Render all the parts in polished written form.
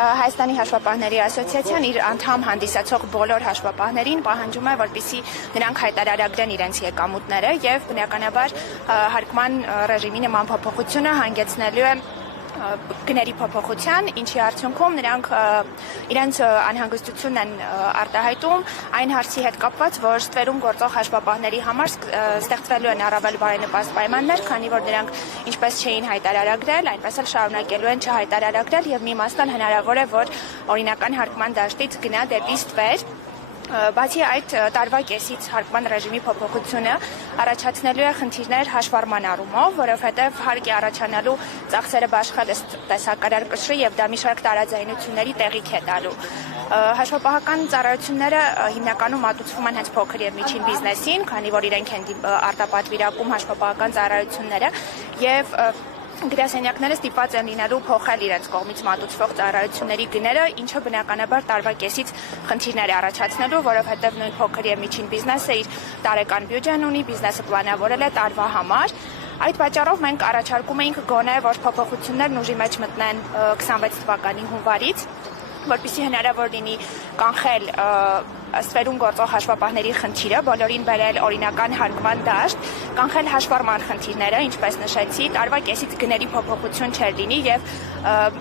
Հայաստանի հաշվապահների ասոցիացիան իր անդամ հանդիսացող բոլոր հաշվապահներին պահանջում է, որպեսզի նրանք հայտարարագրեն իրենց եկամուտները եւ բնականաբար հարկման ռեժիմի նման փոփոխությունը հանգեցնելու է գների փոփոխության, ինչի արդյունքում նրանք իրենց անհանգստությունն են արտահայտում այն հարցի հետ կապված, որ ստվերում գործող հաշվապահների համար ստեղծվելու են առավել բարենպաստ պայմաններ, քանի որ նրանք ինչպես չէին հայտարարագրել, այնպես էլ շարունակելու են չհայտարարագրել եւ մի մասն հնարավոր է, որ օրինական հարկման դաշտից գնա դեպի ստվեր։ Բացի այդ տարվա կեսից հարկման ռեժիմի փոփոխությունը առաջացնելու է խնդիրներ հաշվառման առումով, որովհետև հարկ է առաջանալու ծախսերը բաշխել ըստ տեսակարար կշռի եւ դա մի շարք տարաձայնությունների տեղիք է տալու։ Հաշվապահական ծառայությունները հիմնականում մատուցվում են հենց փոքր եւ միջին բիզնեսին, քանի որ իրենք են արտապատվիրակում հաշվապահական ծառայությունները եւ գրասենյակները ստիպված են լինելու փոխել իրենց կողմից մատուցվող ծառայությունների գները, ինչը բնականաբար տարվա կեսից խնդիրներ է առաջացնելու, որովհետև նույն փոքր եւ միջին բիզնեսը իր տարեկան բյուջեն ունի, բիզնեսը պլանավորել է տարվա համար։ Այդ պատճառով մենք առաջարկում էինք գոնե, որ փոփոխություններն ուժի մեջ մտնեն 26 թվականի հունվարից, որպեսզի հնարավոր լինի կանխել ստվերում գործող հաշվապահների խնդիրը, բոլորին բերել օրինական հարկման դաշտ, կանխել հաշվառման խնդիրները, ինչպես նշեցի, տարվա կեսից գների փոփոխություն չէր լինի եւ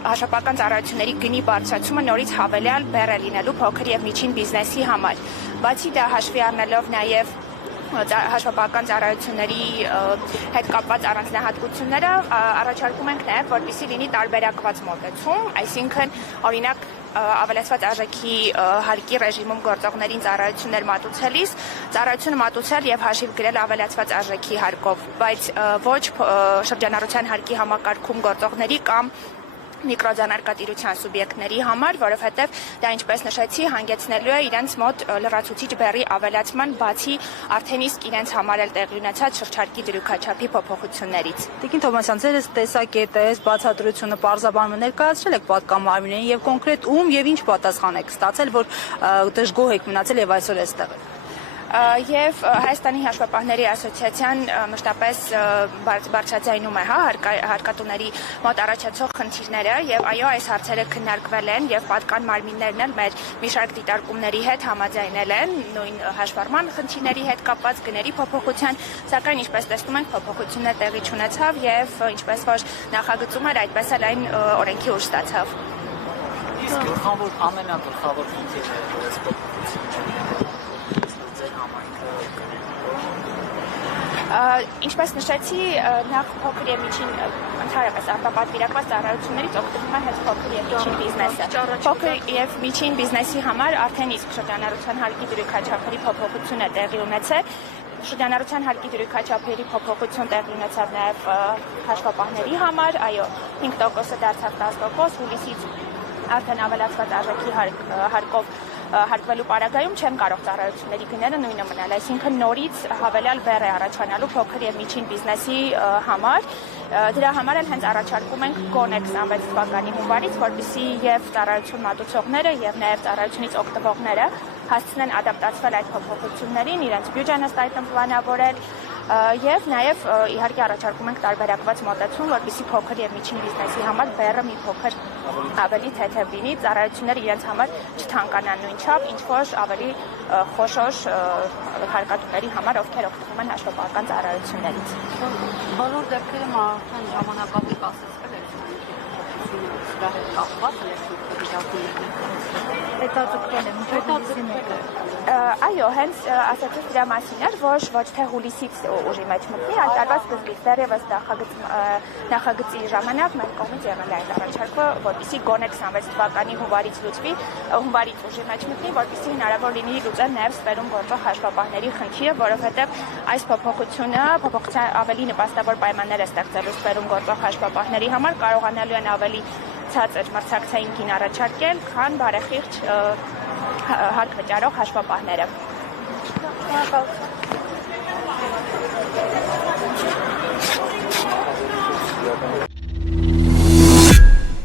հաշվապահական ծառայությունների գնի բարձրացումը նորից հավելյալ բեռ է լինելու փոքր եւ միջին բիզնեսի համար։ Բացի դա հաշվի առնելով նաեւ հաշվապահական ծառայությունների հետ կապված առանձնահատկությունները առաջարկում ենք նաև, որպեսզի լինի տարբերակված մոտեցում, այսինքն օրինակ ավելացված արժեքի հարկի ռեժիմում գործողներին ծառայություններ մատուցելիս ծառայությունը մատուցել եւ հաշիվ գրել ավելացված արժեքի հարկով, բայց ոչ շրջանառության հարկի համակարգում գործողների կամ միկրոձանարգատիրության սուբյեկտների համար, որովհետև դա ինչպես նշեցի, հանգեցնելու է իրենց մոտ լրացուցիչ բեռի ավելացման, բացի արդեն իսկ իրենց համար էլ տեղի ունեցած շրջարկի դրույքաչափի փոփոխություններից։ Տիկին Թոմասյան, ձեր տեսակետը, բացատրությունը պարզաբանումը ներկայացրել եք պատգամավորներին եւ կոնկրետ ում եւ ինչ պատասխան եք ստացել, որ դժգոհ եք մնացել եւ այսօր էստեղ եք։ Եվ Հայաստանի հաշվապահների ասոցիացիան մշտապես բարձրաձայնում է հարկատուների մոտ առաջացող խնդիրները եւ այո, այս հարցերը քննարկվել են եւ պատկան մարմիններն էլ մեր մի շարք դիտարկումների հետ համաձայնել են նույն հաշվառման խնդիրների հետ կապված գների փոփոխության, սակայն ինչպես տեսնում ենք փոփոխություններ տեղի չունեցավ եւ ինչպես որ նախագծում էր, այդպես էլ այն օրենքի ուժ ստացավ։ Իսկ ամենագլխավոր խնդիրը այս փոփոխությունների Ինչպես նշեցի, նախ փոքր եւ միջին ընդհանրապես արտապատվիրակված ծառայություններից օգտվում է հենց փոքր եւ միջին բիզնեսը։ Փոքր եւ միջին բիզնեսի համար արդեն իսկ շրջանառության հարկի դրույքաչափերի փոփոխություն է տեղի ունեցել։ Շրջանառության հարկի դրույքաչափերի փոփոխություն տեղի ունեցավ նաեւ հաշվապահների համար, այո, 5%-ը դարձավ 10%, հուլիսից արդեն ավելացված արժեքի հարկով հարկվելու պարագայում չեն կարող ծառայությունների գները նույնը մնալ, այսինքն նորից հավելյալ բեռ է առաջանալու փոքր եւ միջին բիզնեսի համար։ Դրա համար էլ հենց առաջարկում ենք գոնե 26 թվականի հունվարից, որպեսզի եւ ծառայություն մատուցողները եւ նաեւ ծառայությունից օգտվողները հասցնեն ադապտացվել այդ փոփոխություններին, իրենց բյուջեն ըստ պլանավորել եւ նաեւ իհարկե առաջարկում ենք տարբերակված մոտեցում, որպեսզի փոքր եւ միջին բիզնեսի համար բեռը մի փոքր ավելի թեթև լինի, ծառայությունները իրենց համար չթանկանան նույնչափ, ինչ որ ավելի խոշոր հարկատուների համար, ովքեր օգտվում են հաշվապահական ծառայություններից։ Բոլոր դեպքերում արդեն ժամանակավոր կասեցվել է դրա հետ կապված Այո, հենց ասացի դրա մասին էր, որ ոչ թե հուլիսից ուժի մեջ մտնի, այլ տարվա սկզբից դեռևս նախագծի ժամանակ մեր կողմից եղել է այդ առաջարկը, որպեսզի գոնե 26 թվականի հունվարից լուծվի, հունվարից ուժի մեջ մտնի, որպեսզի հնարավոր լինի լուծել նաև ստվերում գործող հաշվապահների խնդիրը, որովհետև այս փոփոխության ավելի նպաստավոր պայմաններ է ստեղծելու ստվերում գործող հաշվապահների համար, կարողանալու են ավելի ցածր մրցակցային գին առաջարկել, քան բարեխիղճ հարկ վճարող հաշվապահները։